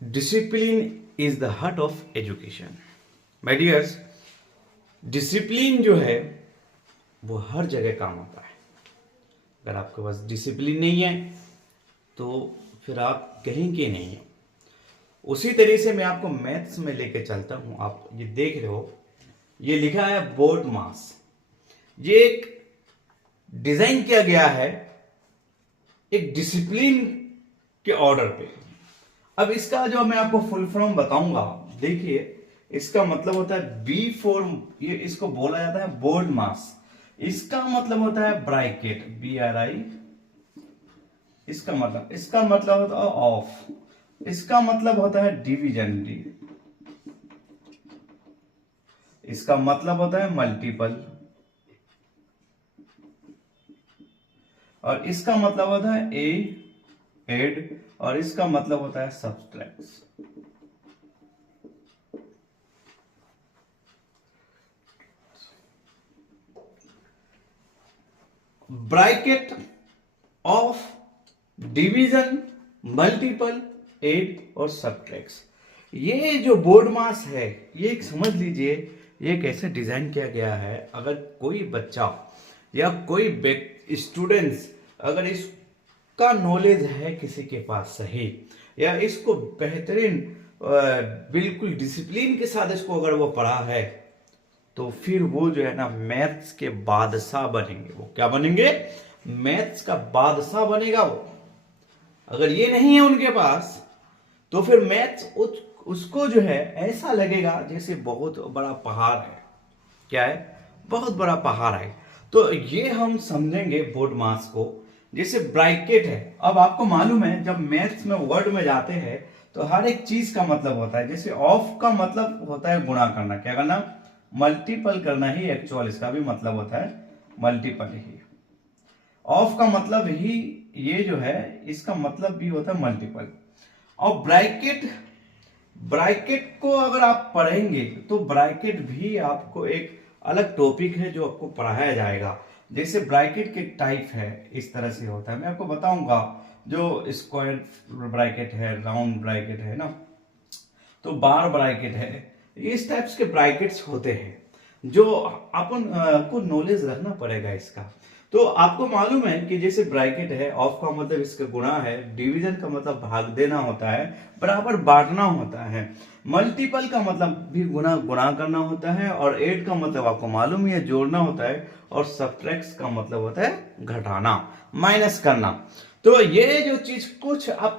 Discipline is the heart of education. My dears, discipline जो है वो हर जगह काम आता है। अगर आपके पास डिसिप्लिन नहीं है तो फिर आप कहीं के नहीं हो। उसी तरीके से मैं आपको मैथ्स में लेके चलता हूं। आप ये देख रहे हो, ये लिखा है बोर्ड मास। ये एक डिजाइन किया गया है एक डिसिप्लिन के ऑर्डर पे। अब इसका जो मैं आपको फुल फॉर्म बताऊंगा, देखिए इसका मतलब होता है बी फॉर, ये इसको बोला जाता है बोर्ड मास। इसका मतलब होता है ब्रैकेट, BRI। इसका मतलब होता है ऑफ। इसका मतलब होता है डिवीजन, D। इसका मतलब होता है मल्टीपल, और इसका मतलब होता है एड, और इसका मतलब होता है subtract. Bracket, of, division, multiple, add और सब्ट्रैक्ट। ये जो बोर्ड मास है, ये एक समझ लीजिए ये कैसे डिजाइन किया गया है। अगर कोई बच्चा या कोई स्टूडेंट्स अगर इसका नॉलेज है किसी के पास सही, या इसको बेहतरीन बिल्कुल डिसिप्लिन के साथ इसको अगर वो पढ़ा है, तो फिर वो जो है ना मैथ्स के बादशाह बनेंगे। वो क्या बनेंगे? मैथ्स का बादशाह बनेगा वो। अगर ये नहीं है उनके पास तो फिर मैथ्स उसको जो है ऐसा लगेगा जैसे बहुत बड़ा पहाड़ है। क्या है? बहुत बड़ा पहाड़ है। तो ये हम समझेंगे बोर्ड मास को। जैसे ब्रैकेट है, अब आपको मालूम है जब मैथ्स में वर्ड में जाते हैं तो हर एक चीज का मतलब होता है। जैसे ऑफ का मतलब होता है गुणा करना, क्या करना? मल्टीपल करना ही एक्चुअल इसका भी मतलब होता है मल्टीपल ही। ऑफ का मतलब ही ये जो है इसका मतलब भी होता है मल्टीपल। और ब्रैकेट को अगर आप पढ़ेंगे तो ब्रैकेट भी आपको एक अलग टॉपिक है जो आपको पढ़ाया जाएगा। जैसे ब्रैकेट के टाइप है, इस तरह से होता है, मैं आपको बताऊंगा। जो स्क्वायर ब्रैकेट है, राउंड ब्रैकेट है ना, तो बार ब्रैकेट है, इस टाइप्स के ब्रैकेट्स होते हैं जो अपन को नॉलेज रखना पड़ेगा इसका। तो आपको मालूम है कि जैसे ब्रैकेट है, ऑफ का मतलब इसका गुणा है, डिवीजन का मतलब भाग देना होता है, बराबर बांटना होता है, मल्टीपल का मतलब भी गुणा करना होता है, और एड का मतलब आपको मालूम है जोड़ना होता है, और सब्ट्रैक्ट का मतलब होता है घटाना, माइनस करना। तो ये जो चीज कुछ आप